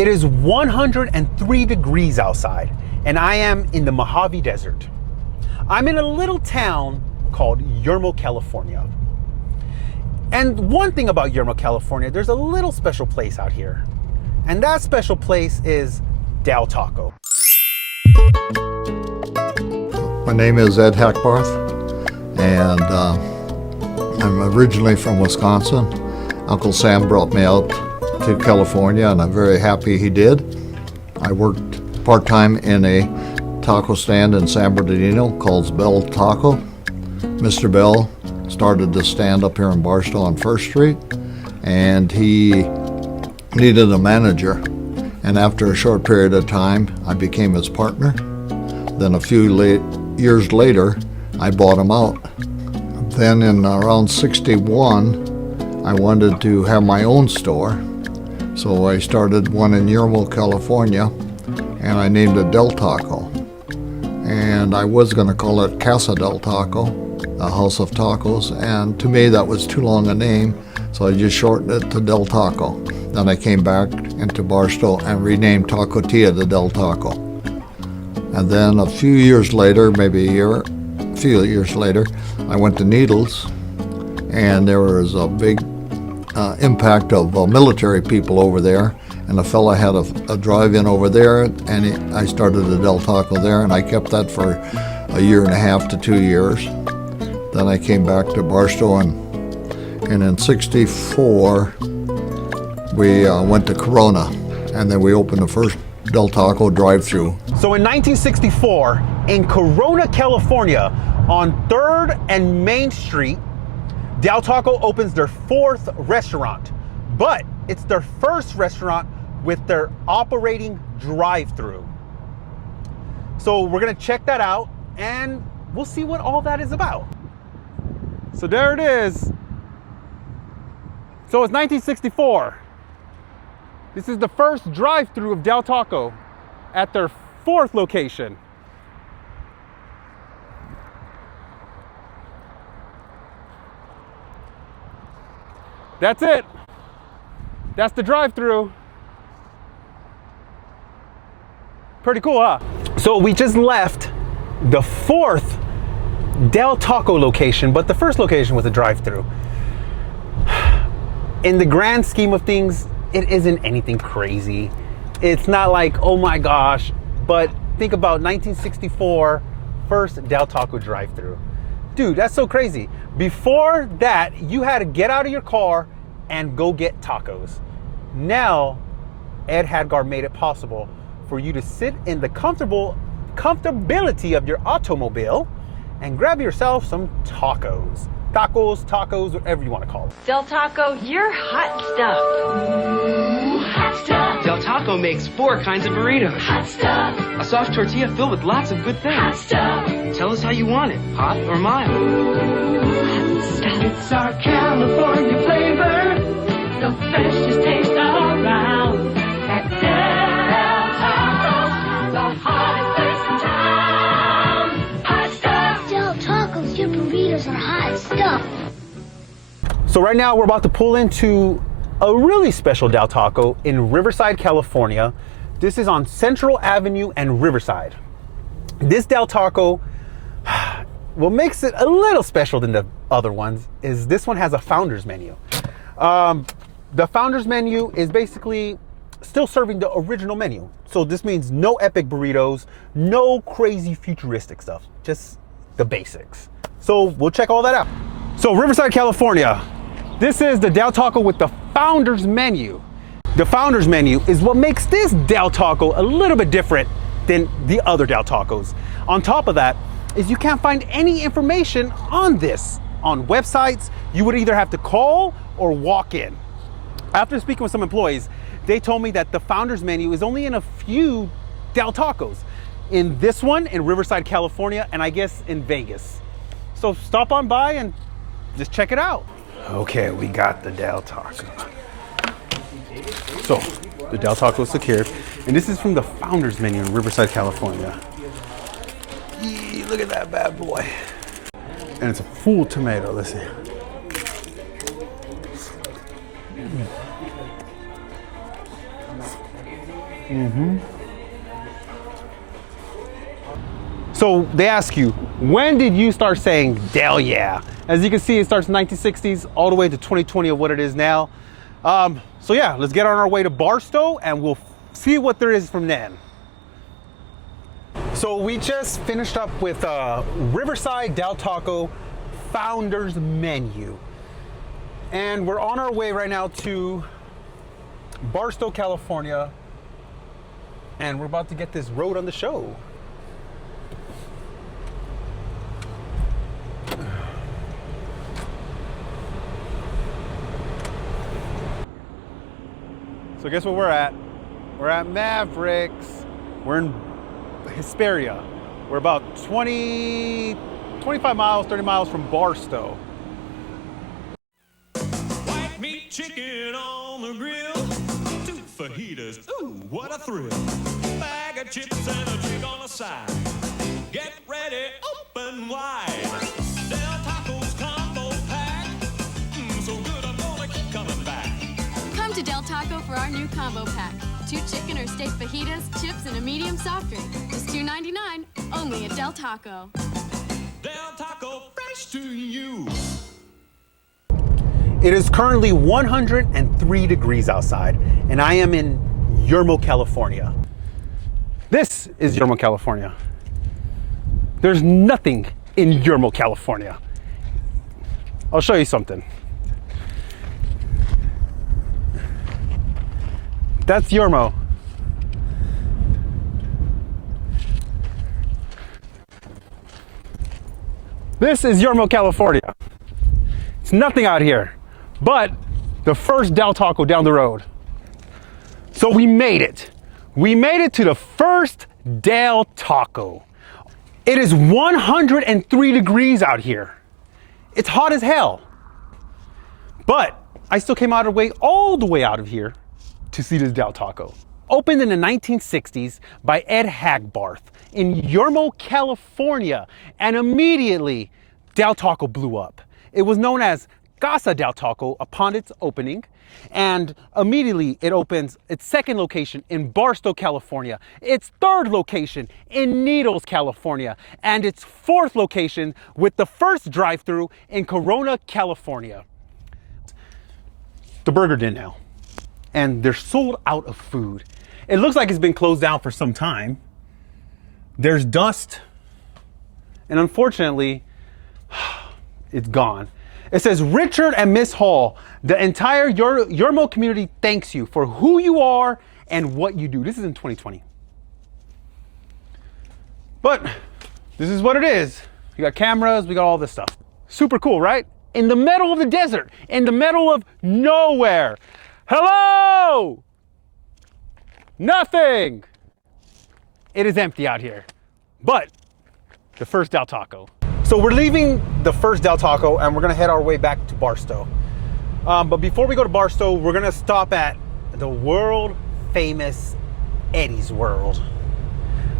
It is 103 degrees outside, and I am in the Mojave Desert. I'm in a little town called Yermo, California. And one thing about Yermo, California, there's a little special place out here. And that special place is Del Taco. My name is Ed Hackbarth, and I'm originally from Wisconsin. Uncle Sam brought me out to California, and I'm very happy he did. I worked part-time in a taco stand in San Bernardino called Bell Taco. Mr. Bell started the stand up here in Barstow on 1st Street, and he needed a manager. And after a short period of time, I became his partner. Then a few years later, I bought him out. Then in around 61, I wanted to have my own store. So I started one in Yermo, California, and I named it Del Taco. And I was going to call it Casa Del Taco, the House of Tacos, and to me that was too long a name, so I just shortened it to Del Taco. Then I came back into Barstow and renamed Tacotia to Del Taco. And then a few years later, maybe a few years later, I went to Naugles, and there was a big impact of military people over there, and a fella had a drive-in over there, and I started a Del Taco there, and I kept that for a year and a half to 2 years. Then I came back to Barstow, and in '64 we went to Corona, and then we opened the first Del Taco drive-through. So in 1964, in Corona, California, on 3rd and Main Street, Del Taco opens their 4th restaurant, but it's their first restaurant with their operating drive-through. So we're gonna check that out and we'll see what all that is about. So there it is. So it's 1964. This is the first drive-through of Del Taco at their 4th location. That's it. That's the drive-through. Pretty cool, huh? So we just left the 4th Del Taco location, but the first location was a drive-through. In the grand scheme of things, it isn't anything crazy. It's not like, oh my gosh, but think about 1964, first Del Taco drive-through. Dude, that's so crazy. Before that, you had to get out of your car and go get tacos. Now, Ed Hadgar made it possible for you to sit in the comfortability of your automobile and grab yourself some tacos. Tacos, whatever you want to call it. Del Taco, you're hot stuff. Hot stuff. Del Taco makes 4 kinds of burritos. Hot stuff. A soft tortilla filled with lots of good things. Hot stuff. Tell us how you want it, hot or mild. Hot stuff. It's our California flavor, the freshest taste around. At Del Taco, the hottest place in town. Hot stuff. Del Tacos, your burritos are hot stuff. So right now we're about to pull into a really special Del Taco in Riverside, California. This is on Central Avenue and Riverside. This Del Taco, what makes it a little special than the other ones is this one has a founder's menu. The founder's menu is basically still serving the original menu. So this means no epic burritos, no crazy futuristic stuff, just the basics. So we'll check all that out. So Riverside, California, this is the Del Taco with the founder's menu. The founder's menu is what makes this Del Taco a little bit different than the other Del Tacos. On top of that is you can't find any information on this on websites. You would either have to call or walk in. After speaking with some employees, they told me that the founder's menu is only in a few Del Tacos. In this one, in Riverside, California, and I guess in Vegas. So stop on by and just check it out. Okay, we got the Del Taco. So, the Del Taco is secured, and this is from the founder's menu in Riverside, California. Yee, look at that bad boy. And it's a full tomato, let's see. So they ask you, when did you start saying Del yeah? As you can see, it starts in the 1960s all the way to 2020 of what it is now. So yeah, let's get on our way to Barstow and we'll see what there is from then. So we just finished up with Riverside Del Taco Founder's Menu. And we're on our way right now to Barstow, California. And we're about to get this road on the show. So guess what we're at? We're at Mavericks. We're in Hesperia. We're about 25 miles, 30 miles from Barstow. White meat chicken on the grill, 2 fajitas, ooh, what a thrill. Bag of chips and a drink on the side. Get ready, open wide. Del Taco's combo pack, so good I'm gonna keep coming back. Come to Del Taco for our new combo pack. 2 chicken or steak fajitas, chips, and a medium soft drink. Just $2.99, only at Del Taco. Del Taco, fresh to you. It is currently 103 degrees outside, and I am in Yermo, California. This is Yermo, California. There's nothing in Yermo, California. I'll show you something. That's Yermo. This is Yermo, California. It's nothing out here but the first Del Taco down the road. So we made it. We made it to the first Del Taco. It is 103 degrees out here. It's hot as hell. But I still came all the way out of here to see this Del Taco. Opened in the 1960s by Ed Hagbarth in Yermo, California, and immediately Del Taco blew up. It was known as Casa Del Taco upon its opening, and immediately it opens its second location in Barstow, California, its third location in Naugles, California, and its fourth location with the first drive-thru in Corona, California. The Burger Den now. And they're sold out of food. It looks like it's been closed down for some time. There's dust, and unfortunately, it's gone. It says, Richard and Miss Hall, the entire Yermo community thanks you for who you are and what you do. This is in 2020. But this is what it is. We got cameras, we got all this stuff. Super cool, right? In the middle of the desert, in the middle of nowhere. Hello! Nothing! It is empty out here. But the first Del Taco. So we're leaving the first Del Taco and we're gonna head our way back to Barstow. But before we go to Barstow, we're gonna stop at the world famous Eddie's World.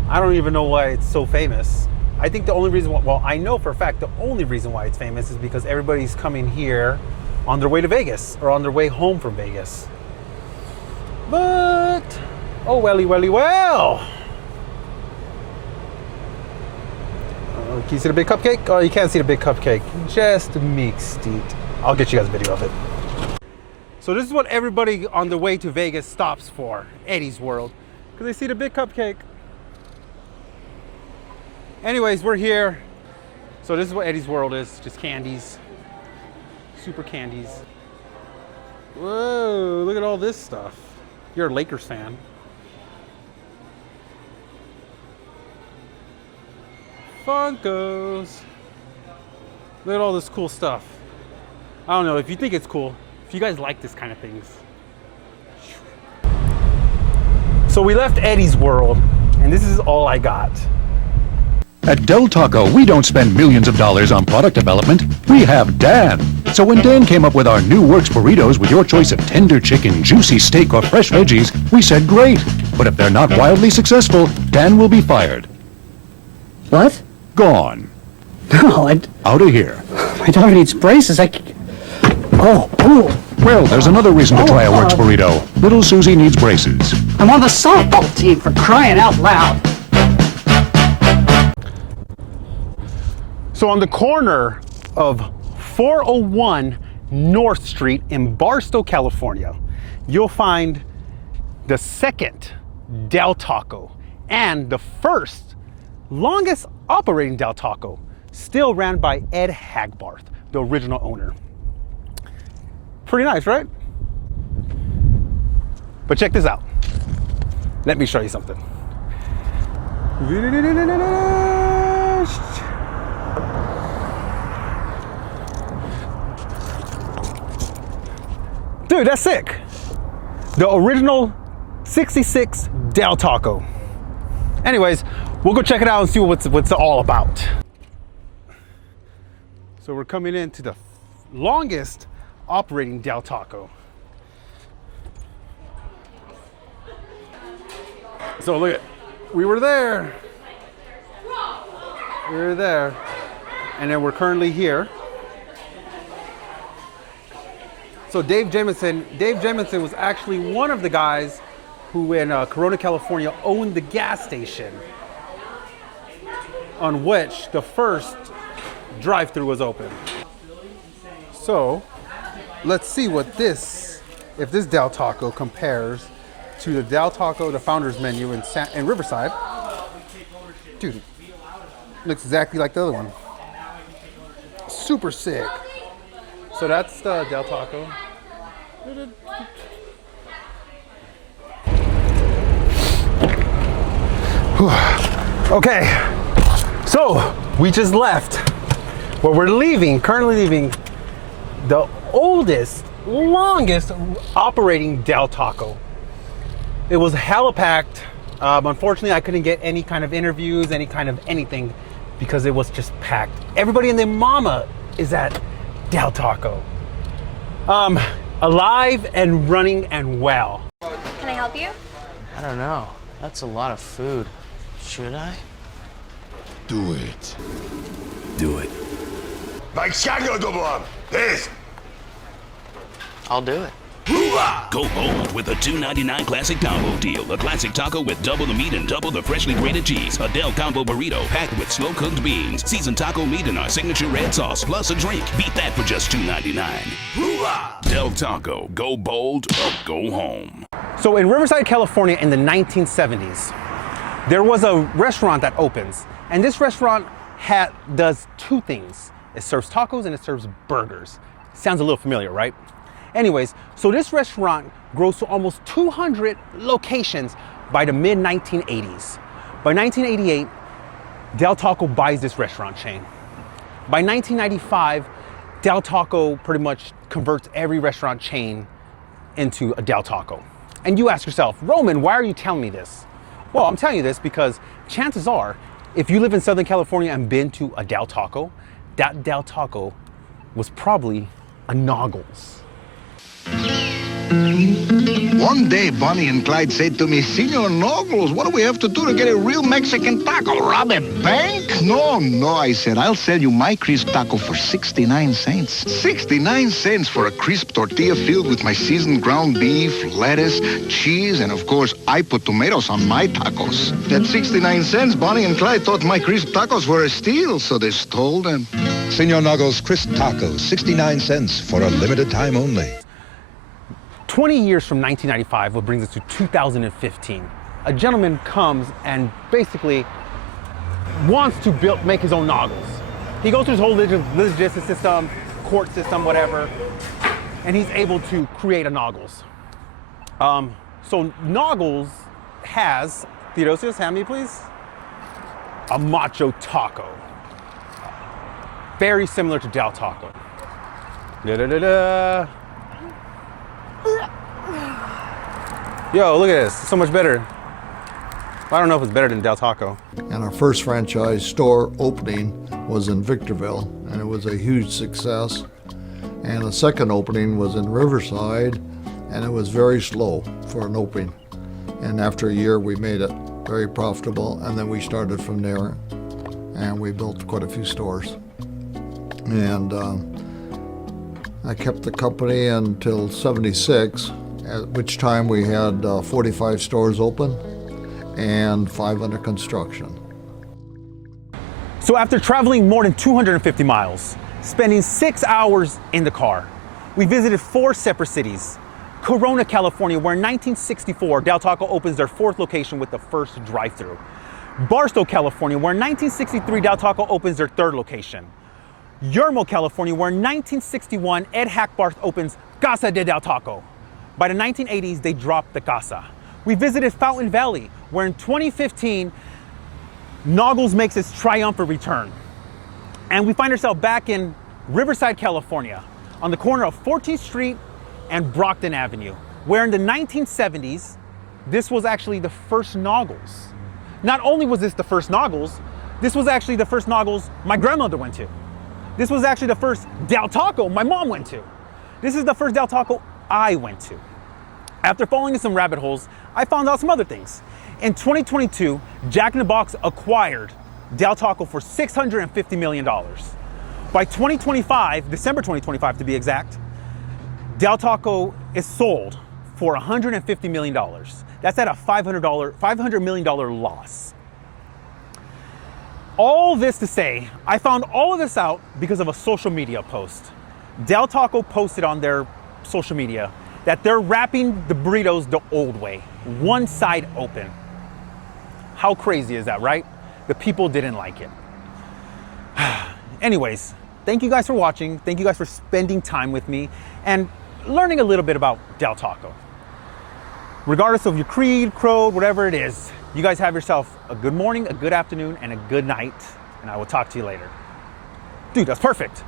I don't even know why it's so famous. I think the only reason, well, I know for a fact the only reason why it's famous is because everybody's coming here on their way to Vegas or on their way home from Vegas. But, oh, welly, well. Can you see the big cupcake? Oh, you can't see the big cupcake. Just mixed it. I'll get you guys a video of it. So this is what everybody on the way to Vegas stops for, Eddie's World, because they see the big cupcake. Anyways, we're here. So this is what Eddie's World is, just candies. Super candies. Whoa, look at all this stuff. You're a Lakers fan. Funkos. Look at all this cool stuff. I don't know if you think it's cool, if you guys like this kind of things. So we left Eddie's World, and this is all I got. At Del Taco, we don't spend millions of dollars on product development. We have Dan. So when Dan came up with our new Works burritos with your choice of tender chicken, juicy steak, or fresh veggies, we said great. But if they're not wildly successful, Dan will be fired. What? Gone. No, Out of here. my daughter needs braces. Well, there's another reason to try a Works burrito. Little Susie needs braces. I'm on the softball team, for crying out loud. So on the corner of 401 North Street in Barstow, California, you'll find the second Del Taco and the first longest operating Del Taco, still ran by Ed Hagbarth, the original owner. Pretty nice, right? But check this out. Let me show you something. Dude, that's sick. The original 66 Del Taco. Anyways, we'll go check it out and see what's it all about. So we're coming into the longest operating Del Taco. So look at, we were there, and then we're currently here. So Dave Jemison was actually one of the guys who in Corona, California owned the gas station on which the first drive-thru was open. So let's see if this Del Taco compares to the Del Taco, the founder's menu in Riverside. Dude, looks exactly like the other one. Super sick. So that's the Del Taco. Okay, so we just left. Well, we're currently leaving the oldest, longest operating Del Taco. It was hella packed. Unfortunately, I couldn't get any kind of interviews, any kind of anything, because it was just packed. Everybody and their mama is at Del Taco. Alive and running and well. Can I help you? I don't know. That's a lot of food. Should I? Do it. Do it. I'll do it. Go bold with the $2.99 Classic Combo Deal. A classic taco with double the meat and double the freshly grated cheese. A Del Combo Burrito packed with slow-cooked beans, seasoned taco meat, and our signature red sauce, plus a drink. Beat that for just $2.99. Del Taco. Go bold or go home. So in Riverside, California in the 1970s, there was a restaurant that opens. And this restaurant does two things. It serves tacos and it serves burgers. Sounds a little familiar, right? Anyways, so this restaurant grows to almost 200 locations by the mid-1980s. By 1988, Del Taco buys this restaurant chain. By 1995, Del Taco pretty much converts every restaurant chain into a Del Taco. And you ask yourself, Roman, why are you telling me this? Well, I'm telling you this because chances are, if you live in Southern California and been to a Del Taco, that Del Taco was probably a Naugles. One day, Bonnie and Clyde said to me, Senor Naugles, what do we have to do to get a real Mexican taco? Rob a bank? No, I said, I'll sell you my crisp taco for 69 cents. 69 cents for a crisp tortilla filled with my seasoned ground beef, lettuce, cheese, and of course, I put tomatoes on my tacos. At 69 cents, Bonnie and Clyde thought my crisp tacos were a steal, so they stole them. Senor Naugles crisp tacos, 69 cents for a limited time only. 20 years from 1995, what brings us to 2015. A gentleman comes and basically wants to make his own Naugles. He goes through his whole logistics system, court system, whatever, and he's able to create a Naugles. So Naugles has, Theodosius, hand me please, a macho taco. Very similar to Del Taco. Da-da-da-da. Yo, look at this, it's so much better. Well, I don't know if it's better than Del Taco. And our first franchise store opening was in Victorville, and it was a huge success. And the second opening was in Riverside, and it was very slow for an opening. And after a year, we made it very profitable, and then we started from there, and we built quite a few stores. And I kept the company until '76, at which time we had 45 stores open and 5 under construction. So after traveling more than 250 miles, spending 6 hours in the car, we visited 4 separate cities. Corona, California, where in 1964, Del Taco opens their 4th location with the first drive-thru. Barstow, California, where in 1963, Del Taco opens their 3rd location. Yermo, California, where in 1961, Ed Hackbarth opens Casa de Del Taco. By the 1980s, they dropped the Casa. We visited Fountain Valley, where in 2015, Naugles makes its triumphant return. And we find ourselves back in Riverside, California, on the corner of 14th Street and Brockton Avenue, where in the 1970s, this was actually the first Naugles. Not only was this the first Naugles, this was actually the first Naugles my grandmother went to. This was actually the first Del Taco my mom went to. This is the first Del Taco I went to. After falling in some rabbit holes, I found out some other things. In 2022, Jack in the Box acquired Del Taco for $650 million. By 2025, December 2025 to be exact, Del Taco is sold for $150 million. That's at a $500 million loss. All this to say, I found all of this out because of a social media post. Del Taco posted on their social media that they're wrapping the burritos the old way, one side open. How crazy is that, right? The people didn't like it. Anyways, thank you guys for watching. Thank you guys for spending time with me and learning a little bit about Del Taco. Regardless of your creed, code, whatever it is, you guys have yourself a good morning, a good afternoon, and a good night, and I will talk to you later. Dude, that's perfect.